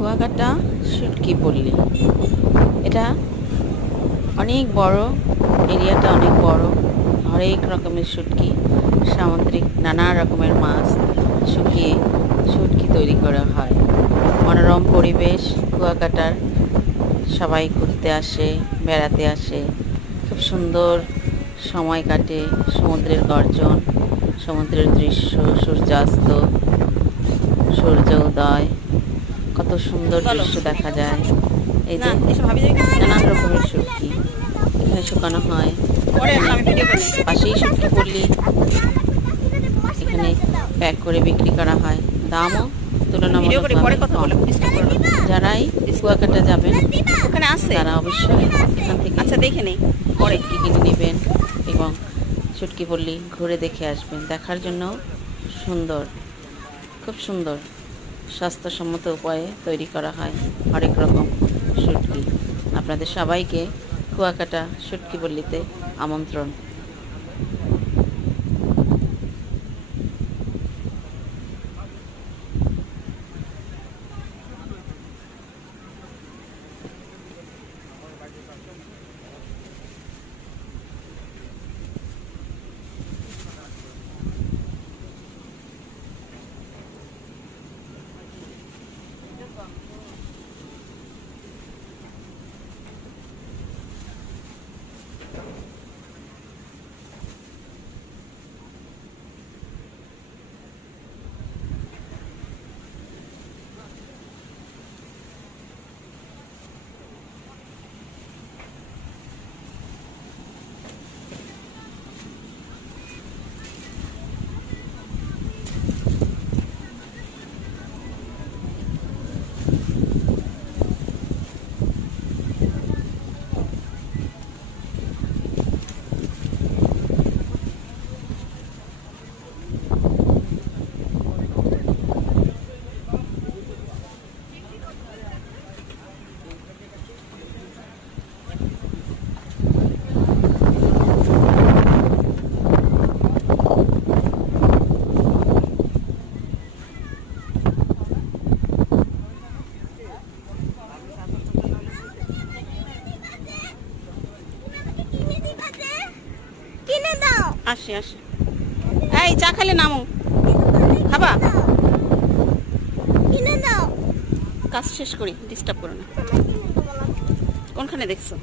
কুয়াকাটা শুটকি পল্লী, এটা অনেক বড়, এরিয়াটা অনেক বড়। হরেক রকমের শুটকি, সামুদ্রিক নানা রকমের মাছ শুকিয়ে শুটকি তৈরি করা হয়। মনোরম পরিবেশ কুয়াকাটার, সবাই ঘুরতে আসে, বেড়াতে আসে, খুব সুন্দর সময় কাটে। সমুদ্রের গর্জন, সমুদ্রের দৃশ্য, সূর্যাস্ত, সূর্য উদয়, কত সুন্দর দৃশ্য দেখা যায়। এই যে নানান রকমের শুটকি এখানে শুকানো হয়। পাশেই শুটকি পল্লী, এখানে প্যাক করে বিক্রি করা হয়। দামও তুলনামূলকভাবে কম। যারাই কুয়াকাটা যাবেন তারা অবশ্যই এখান থেকে দেখে নেই শুটকি কিনে নেবেন এবং শুটকি পল্লী ঘুরে দেখে আসবেন। দেখার জন্য সুন্দর, খুব সুন্দর, স্বাস্থ্যসম্মত উপায়ে তৈরি করা হয় হরেক রকম শুটকি। আপনাদের সবাইকে কুয়াকাটা শুটকি পল্লীতে আমন্ত্রণ। আসি আসি। এই চা খেলে নামো, খাবা? কাজ শেষ করি, ডিস্টার্ব করো না। কোনখানে দেখছো?